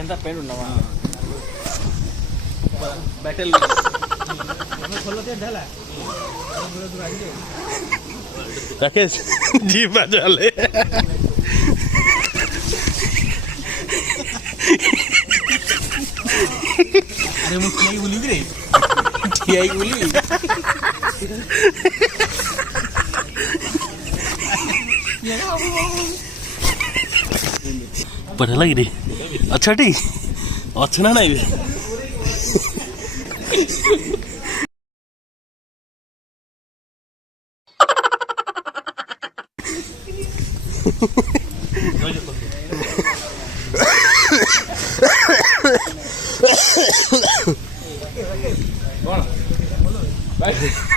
ఎంత పెయింట్ ఉన్నావా बैटल राकेश जी बजा ले अरे मैं क्या बोली रे क्या बोली बढ़िया लग रही अच्छा ठीक अच्छा ना नहीं Bora. Vai.